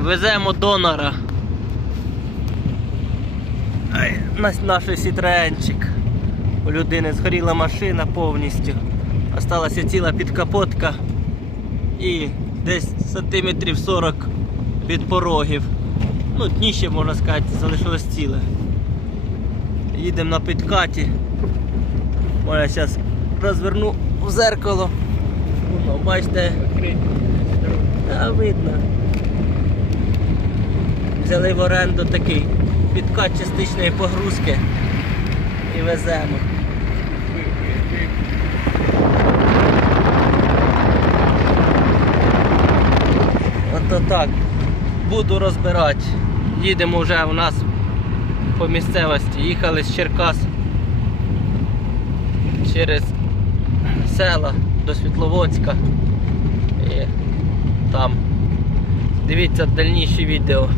Веземо донора. Наш, наш сітреенчик. У людини згоріла машина повністю. Осталася ціла підкапотка і десь сантиметрів 40 від порогів. Ну, дніще, можна сказати, залишилось ціле. Їдемо на підкаті. Може, зараз розверну в зеркало. Бачите, а видно. Взяли в оренду такий підкат частичної погрузки і веземо. Ото так. Буду розбирати. Їдемо вже у нас по місцевості. Їхали з Черкас через села до Світловодська. І там. Дивіться дальніші відео.